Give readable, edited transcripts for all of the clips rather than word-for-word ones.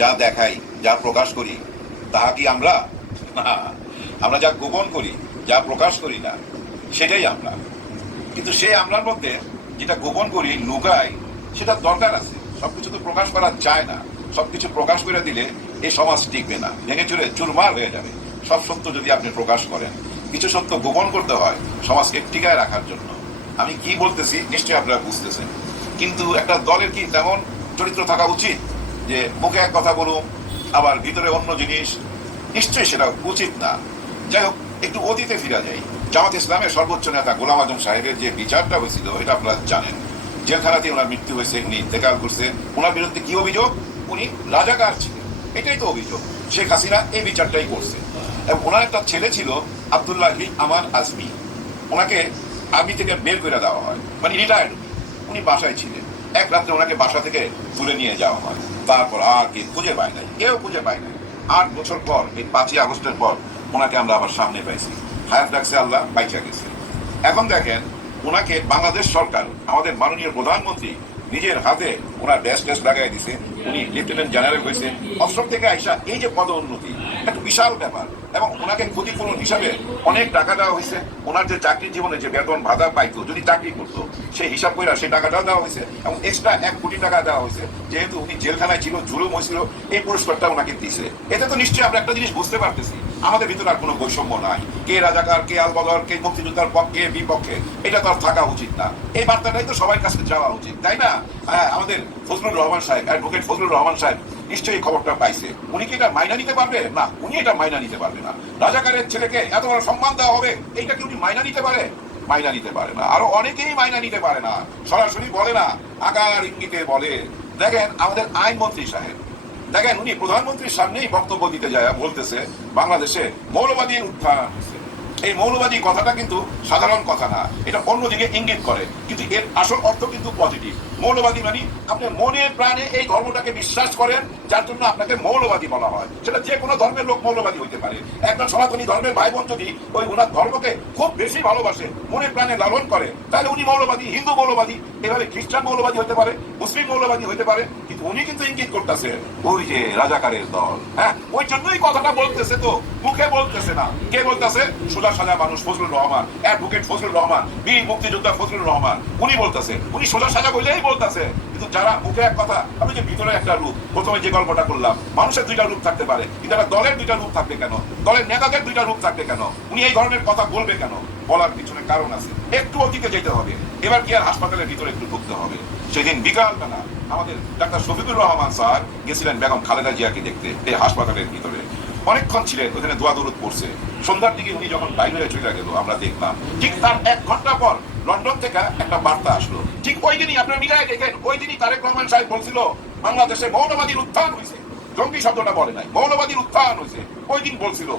যা দেখাই, যা প্রকাশ করি, তাহা কি আমরা? না, আমরা যা গোপন করি, যা প্রকাশ করি না, সেটাই আমরা। কিন্তু সেই আমরার মধ্যে যেটা গোপন করি, লুকাই, সেটা দরকার আছে। সবকিছু তো প্রকাশ করা যায় না। সবকিছু প্রকাশ করে দিলে এই সমাজ টিকবে না, ভেঙে চুরে চুরমার হয়ে যাবে। সব সত্য যদি আপনি প্রকাশ করেন, কিছু সত্য গোপন করতে হয় সমাজকে টিকায় রাখার জন্য। আমি কি বলতেছি নিশ্চয়ই আপনারা বুঝতেছেন। কিন্তু একটা দলের কি তেমন চরিত্র থাকা উচিত যে মুখে এক কথা বলুন আবার ভিতরে অন্য জিনিস? নিশ্চয়ই সেটা উচিত না। যাই হোক, একটু অতীতে ফিরা যায়। জামাত ইসলামের সর্বোচ্চ নেতা গোলাম আজম সাহেবের যে বিচারটা হয়েছিল এটা আপনারা জানেন। জেলখানাতে ওনার মৃত্যু হয়েছে, উনি ইন্তেকাল করছেন। ওনার বিরুদ্ধে কি অভিযোগ? উনি রাজাকার ছিলেন, এটাই তো অভিযোগ। শেখ হাসিনা এই বিচারটাই করছে। এবং ওনার একটা ছেলে ছিল আব্দুল্লাহ আমান আজমি, ওনাকে আর্মি থেকে বের করে দেওয়া হয়, মানে রিটায়ার্ড। উনি বাসায় ছিলেন। এক রাত্রে ওনাকে বাসা থেকে তুলে নিয়ে যাওয়া হয়। তারপর আর কে খুঁজে পায় নাই, কেউ খুঁজে পায় নাই। 8 বছর পর, এই 5ই আগস্টের পর ওনাকে আমরা আবার সামনে পাইছি। হায়াত রাখছে আল্লাহ, বাইচা গেছে। এখন দেখেন, ওনাকে বাংলাদেশ সরকার, আমাদের মাননীয় প্রধানমন্ত্রী নিজের হাতে ওনার ব্যাস ট্যাস লাগাই দিছে। উনি লেফটেন্যান্ট জেনারেল হয়েছে। অফিসার থেকে আইসা এই যে পদ উন্নতি, একটা বিশাল ব্যাপার। এবং ওনাকে ক্ষতিপূরণ হিসাবে অনেক টাকা দেওয়া হয়েছে। ওনার যে চাকরির জীবনে যে বেতন ভাতা পাইতো যদি চাকরি করতো, সেই হিসাব করে সেই টাকাটাও দেওয়া হয়েছে। এবং এক্সট্রা 1 কোটি টাকা দেওয়া হয়েছে, যেহেতু উনি জেলখানায় ছিল, জুলুম হয়েছিল, এই পুরস্কারটা ওনাকে দিছে। এতে তো নিশ্চয়ই আমরা একটা জিনিস বুঝতে পারতেছি, আমাদের ভিতরে আর কোনো বৈষম্য নাই। কে রাজাকার, কে আলবদর, কে মুক্তিযোদ্ধার পক্ষে বিপক্ষে, এটা তো আর থাকা উচিত না। এই বার্তাটাই তো সবার কাছে যাওয়া উচিত, তাই না? হ্যাঁ, আমাদের ফজলুর রহমান সাহেব, অ্যাডভোকেট ফজলুর রহমান সাহেব নিশ্চয়ই খবরটা পাইছে। উনি কি এটা মাইনা নিতে পারবে? না, উনি এটা মাইনা নিতে পারবে না। রাজাকারের ছেলেকে এত বড় সম্মান দেওয়া হবে, এইটা কি উনি মাইনা নিতে পারে? মাইনা নিতে পারে না। আরো অনেকেই মাইনা নিতে পারে না, সরাসরি বলে না, আকার ইঙ্গিতে বলে। দেখেন আমাদের আইনমন্ত্রী সাহেব, দেখেন উনি প্রধানমন্ত্রীর সামনেই বক্তব্য দিতে যায় বলতেছে বাংলাদেশে মৌলবাদীর উত্থান হচ্ছে। এই মৌলবাদী কথাটা কিন্তু সাধারণ কথা না, এটা অন্যদিকে ইঙ্গিত করে, কিন্তু এর আসল অর্থ কিন্তু পজিটিভ। মৌলবাদী মানে আপনি মনে প্রাণে এই ধর্মটাকে বিশ্বাস করেন, যার জন্য আপনাকে মৌলবাদী বলা হয়। সেটা যে কোনো ধর্মের লোক মৌলবাদী হইতে পারে। একজন সনাতনী ধর্মের ভাই বোন যদি ওই ওনার ধর্মকে খুব বেশি ভালোবাসে, মনে প্রাণে লালন করে, তাহলে উনি মৌলবাদী। হিন্দু মৌলবাদী, এভাবে খ্রিস্টান মৌলবাদী হতে পারে, মুসলিম মৌলবাদী হতে পারে। কিন্তু উনি কিন্তু ইঙ্গিত করতেছে ওই যে রাজাকারের দল। হ্যাঁ, ওই জন্যই কথাটা বলতেছে, তো মুখে বলতেছে না। কে বলতেছে? সোজা সাজা মানুষ ফজলুর রহমান, অ্যাডভোকেট ফজলুর রহমান, বীর মুক্তিযোদ্ধা ফজলুর রহমান। উনি বলতেছে, উনি সোজা সাজা বলেই বলতেছে। কিন্তু যারা মুখে এক কথা, আমি যে ভিতরে একটা রূপ, প্রথমে যে গল্পটা করলাম, মানুষের 2টা রূপ থাকতে পারে, কিন্তু একটা দলের 2টা রূপ থাকবে কেন? দলের নেতাদের 2টা রূপ থাকবে কেন? উনি এই ধরনের কথা বলবে কেন? বলার পিছনে কারণ আছে। একটু অতীতে যেতে হবে। এবার কি আর হাসপাতালের ভিতরে একটু ঢুকতে হবে। সেদিন বিকালবেলা আমাদের ডাক্তার শফিকুর রহমান স্যার গেছিলেন বেগম খালেদা জিয়াকে দেখতে এই হাসপাতালের ভিতরে। অনেকক্ষণ ছিলেন ওখানে, দোয়া দরুদ পড়ছে। সন্ধ্যার দিকে উনি যখন বাইরে চলে গেল, আমরা দেখলাম ঠিক তার 1 ঘন্টা পর লন্ডন থেকে একটা বার্তা আসলো। ঠিক ওই দিনই, আপনারা মিলাই দেখেন, ওই দিনই তারেক রহমান সাহেব বলছিল বাংলাদেশে মৌলবাদীর উত্থান হয়েছে। জঙ্গি শব্দটা বলে নাই, মৌলবাদীর উত্থান হয়েছে ওই দিন বলছিল।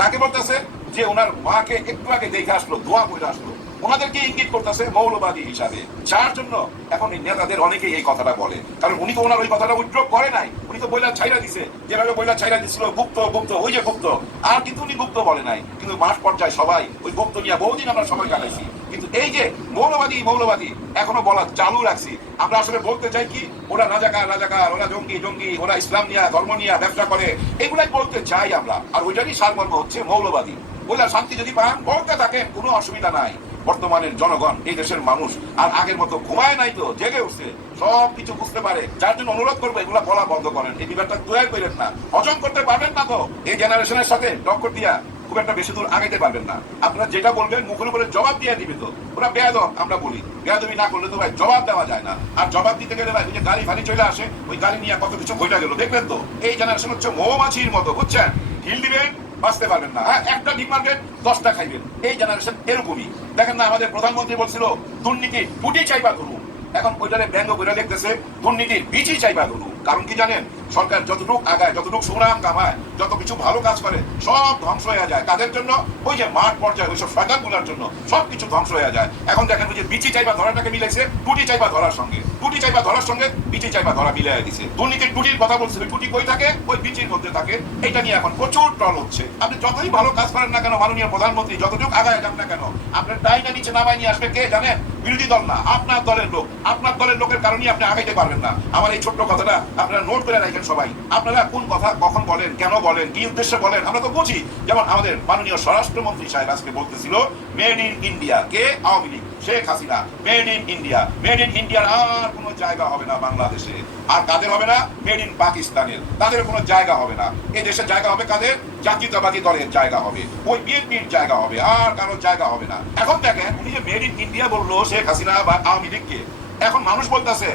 তাকে বলতেছে যে ওনার মাকে একটু আগে দেখে আসলো, দোয়া করে আসলো, ওনাদেরকে ইঙ্গিত করতেছে মৌলবাদী হিসাবে। যার জন্য এখন এই নেতাদের অনেকেই এই কথাটা বলে, কারণ উনি তো ওনার ওই কথাটা উইথড্র করে নাই। উনি তো বইলা ছাইরা দিছে, যেভাবে বইলা ছাইরা দিছিল গুপ্ত গুপ্ত, ওই যে গুপ্ত, আর কিন্তু উনি গুপ্ত বলে নাই। কিন্তু মাঠ পর্যায়ে সবাই ওই গুপ্ত নিয়ে বহুদিন আমরা সময় কাটাইছি। কিন্তু এই যে মৌলবাদী মৌলবাদী এখনো বলা চালু রাখছি। আমরা আসলে বলতে চাই কি, ওরা রাজাকার রাজাকার, ওরা জঙ্গি জঙ্গি, ওরা ইসলাম নিয়ে ধর্ম নিয়ে ব্যবসা করে, এগুলাই বলতে চাই আমরা। আর ওইটারই সারমর্ম হচ্ছে মৌলবাদী। ওইটা শান্তি যদি পান বলতে থাকেন, কোনো অসুবিধা নাই। বর্তমানের জনগণ, এই দেশের মানুষ আর আগের মতো ঘুমায় নাই, তো জেগে উঠছে, সব কিছু বুঝতে পারে। যার জন্য অনুরোধ করবো এগুলা বলা বন্ধ করেন। এই বিভাগটা তৈরি করেন না, হজম করতে পারবেন না তো এই জেনারেশনের সাথে টক্কর দিয়া খুব একটা বেশি দূর আগাইতে পারবেন না। আপনারা যেটা বলবেন মুখের উপরে জবাব দিয়ে দিবে, তো ওরা বেয়াদব। আমরা বলি বেয়াদবি না করলে তো ভাই জবাব দেওয়া যায় না। আর জবাব দিতে গেলে ভাই ওই যে গাড়ি ফাড়ি চলে আসে, ওই গাড়ি নিয়ে কত কিছু বইটা গেল। দেখবেন তো এই জেনারেশন হচ্ছে মৌমাছির মতো, বুঝছেন? ঢিল দিবেন, বাঁচতে পারবেন না। হ্যাঁ, একটা ডিম মার্কেট 10টা খাইবেন। এই জেনারেশন এরকমই। দেখেন না, আমাদের প্রধানমন্ত্রী বলছিল দুর্নীতি পুটি চাইবা ধরু, এখন ওইটারে ব্যঙ্গ করে দেখতেছে দুর্নীতির বীজই চাইবা ধরু। কারণ কি জানেন, সরকার যতটুকু আগায়, যতটুকু সুনাম কামায়, যত কিছু ভালো কাজ করে, সব ধ্বংস হয়ে যায়। কাদের জন্য? ওই যে মাঠ পর্যায়ে ওইসব শয়তানগুলোর জন্য সবকিছু ধ্বংস হয়ে যায়। এখন দেখেন ওই যে বিচি চাইবা ধরাটাকে মিলাইছে টুটি চাইবা ধরার সঙ্গে, টুটি চাইবা ধরার সঙ্গে বিচি চাইবা ধরা মিলাই দিছে। দুর্নীতির টুটির কথা বলছে, টুটি কই থাকে? ওই বিচির মধ্যে থাকে। এটা নিয়ে এখন প্রচুর ট্রল হচ্ছে। আপনি যতই ভালো কাজ করেন না কেন, মাননীয় প্রধানমন্ত্রী যতটুকু আগায় যান না কেন, আপনার ডাইনা নিচে নামাই নিয়ে আসবে কে জানেন? বিরোধী দল না, আপনার দলের লোক। আপনার দলের লোকের কারণেই আপনি আগাইতে পারবেন না। আমার এই ছোট্ট কথাটা আপনারা নোট করে রাখেন। রাখেন সবাই, আপনারা কোন কথা কখন বলেন, কেন বলেন, কি উদ্দেশ্যে বলেন আমরা তো বুঝি। যেমন আমাদের মাননীয় স্বরাষ্ট্রমন্ত্রী সাহেব আজকে বলতেছিল made in India, K? Awami League, Sheikh Hasina. Made in India, made in ইন্ডিয়ার আর কোনো জায়গা হবে না বাংলাদেশে। আর কাদের হবে না? মেড ইন পাকিস্তানের, তাদের কোনো জায়গা হবে না। এই দেশের জায়গা হবে কাদের? জাতীয়তাবাদী দলের জায়গা হবে, ওই বিএনপির জায়গা হবে, আর কারোর জায়গা হবে না। এখন দেখেন উনি যে মেড ইন ইন্ডিয়া বললো শেখ হাসিনা বা আওয়ামী লীগকে, এখন মানুষ বলতেছে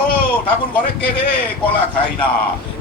ও ঠাকুর ঘরে কে রে কলা খাই না।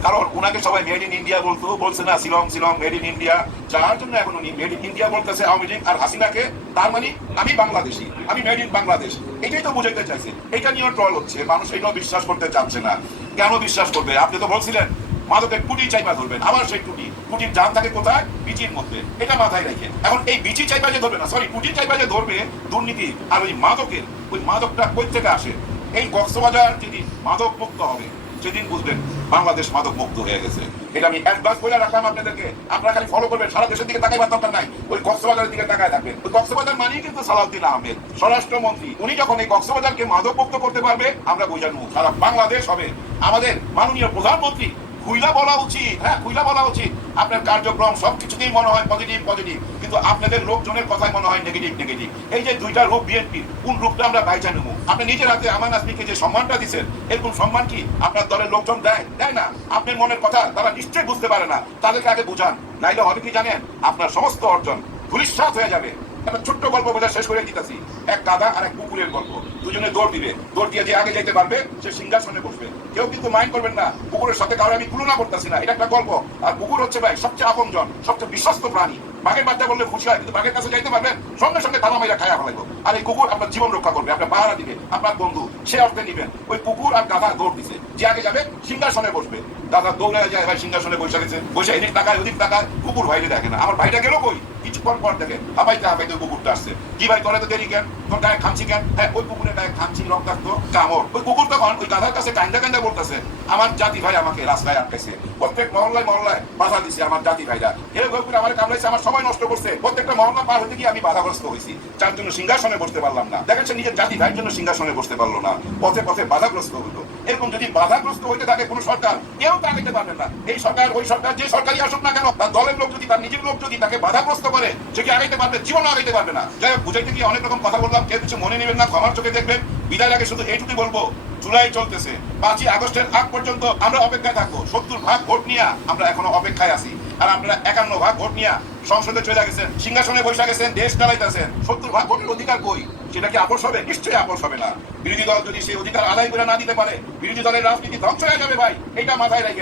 কারণ উনাকে সবাই মেড ইন ইন্ডিয়া বলছে না, Shillong Shillong made in India, যার জন্য এখন উনি মেড ইন ইন্ডিয়া বলতেছে আওয়ামী লীগ আর হাসিনাকে। তার মানে আমি বাংলাদেশি, আমি মেড ইন বাংলাদেশ, এটাই তো বুঝাইতে চাইছে। এটা নিয়েও ট্রল হচ্ছে, মানুষ এটাও বিশ্বাস করতে চাচ্ছে না। কেন বিশ্বাস করবে? আপনি তো বলছিলেন মাদকের টুটি চাইপা ধরবেন, আবার সেই টুটির জান থাকে কোথায়? বিচির মধ্যে, এটা মাথায় রাখেন। এখন এই বিচি চাইপা যে ধরবে না, সরি টুটির চাইপা যে ধরবে দুর্নীতি আর ওই মাদকের, ওই মাদকটা কই থেকে আসে? এই কক্সবাজার যেদিন মাদক মুক্ত হবে সেদিন বুঝবেন বাংলাদেশ মাদক মুক্ত হয়ে গেছে। এটা আমি অ্যাডভান্স বলে রাখলাম আপনাদেরকে, আপনারা খালি ফলো করবেন, সারা দেশের দিকে তাকাইবার দরকার নাই, ওই কক্সবাজারের দিকে তাকায় থাকবেন। ওই কক্সবাজার মানেই কিন্তু সালাউদ্দিন আহমেদ স্বরাষ্ট্রমন্ত্রী, উনি যখন এই কক্সবাজারকে মাদক মুক্ত করতে পারবে আমরা বুঝানো সারা বাংলাদেশ হবে। আমাদের মাননীয় প্রধানমন্ত্রী খুইলা বলা উচিত, হ্যাঁ খুইলা বলা উচিত। আপনার কার্যক্রম সবকিছুতেই মনে হয় পজিটিভ পজিটিভ, কিন্তু আপনাদের লোকজনের কথাই মনে হয় নেগেটিভ নেগেটিভ। এই যে দুইটা রূপ বিএনপির, কোন রূপটা আমরা বাইচা নেবো? আপনি নিজের হাতে আমান আসমিকে যে সম্মানটা দিচ্ছেন, এরকম সম্মান কি আপনার দলের লোকজন দেয়? দেয় না। আপনার মনের কথা তারা নিশ্চয়ই বুঝতে পারে না, তাদেরকে আগে বুঝান, নাইলে হবে কি জানেন? আপনার সমস্ত অর্জন ধূলিসাৎ হয়ে যাবে। একটা ছোট্ট গল্প বোঝা শেষ করে দিতেছি। এক দাদা আর এক কুকুরের গল্প। দুজনে দৌড় দিবে, দৌড় দিয়ে যে আগে যেতে পারবে সে সিংহাসনে বসবে। কেউ কিন্তু মাইন্ড করবেন না, কুকুরের সাথে কারো আমি তুলনা করতেছি না, এটা একটা গল্প। আর কুকুর হচ্ছে ভাই সবচেয়ে আপনজন, সবচেয়ে বিশ্বস্ত প্রাণী। বাঘের বাচ্চা বললে খুশি হয়, কিন্তু বাঘের কাছে যাইতে পারবেন সঙ্গে সঙ্গে তালা মাইরা খায়া ফেলাইব। আর এই কুকুর আপনার জীবন রক্ষা করবে, আপনার পাহারা দিবে, আপনার বন্ধু, সে অর্থে নিবেন। ওই কুকুর আর গাধা দৌড় দিছে, যে আগে যাবে সিংহাসনে বসবে। দাদা দৌড়ে যায়, ভাই সিংহাসনে বসে গেছে, বসে এদিক টাকায় ওদিক টাকায়, কুকুর ভাইরে দেখে না। আমার ভাইটা গেল কই? কিছুক্ষণ পর দেখে হাবাইতে হাবাইতে কুকুরটা আসছে। কি ভাই তোরা তো দেরি কেন, তোর গায়ে খামছি কেন? হ্যাঁ ওই কুকুরের গায়ে খামছি, রক্তাক্ত কামড়। ওই কুকুর তখন ওই গাধার কাছে কান্দা কান্দা বলতেছে আমার জাতি ভাই আমাকে রাস্তায় আটকাইছে, প্রত্যেক মহল্লায় মহল্লায় বাধা দিছে আমার জাতি ভাইরা, এরকম করে আমার কামড়াইছে, আমার সময় নষ্ট করছে, প্রত্যেকটা মহল্লা পার হতে গিয়ে আমি বাধাগ্রস্ত হয়েছি, যার জন্য সিংহাসনে বসতে পারলাম না। দেখেন নিজের জাতি ভাইয়ের জন্য সিংহাসনে বসতে পারলো না, পথে পথে বাধাগ্রস্ত হলো। এরকম যদি বাধাগ্রস্ত হইতে থাকে কোন সরকার, কেউ তা আগাইতে পারবেন না। এই সরকার ওই সরকার যে সরকারই আসুক না কেন, তার দলের লোক যদি, তার নিজের লোক যদি তাকে বাধাগ্রস্ত করে, সে কি আগাইতে পারবে? জীবনে আগাইতে পারবে না। যাই হোক, বুঝাইতে গিয়ে অনেক রকম কথা বললাম, কেউ কিছু মনে নেবেন না, ক্ষমার চোখে দেখবেন। বিদায় আগে শুধু এইটুকুই বলবো, জুলাই চলতেছে, 5ই আগস্টের আগ পর্যন্ত আমরা অপেক্ষায় থাকবো। 70 ভাগ ভোট নিয়ে আমরা এখনো অপেক্ষায় আছি, আর আপনারা 51 ভাগ ভোট নিয়ে সংসদে চলে গেছেন, সিংহাসনে বসে গেছেন, দেশ চালাইতেছেন। 70 ভাগ ভোটের অধিকার কই? সেটা কি আপোষ হবে? নিশ্চয়ই আপোষ হবে না। বিরোধী দল যদি সেই অধিকার আদায় করে না দিতে পারে, বিরোধী দলের রাজনীতি ধ্বংস হয়ে যাবে ভাই, এটা মাথায় রাখবেন।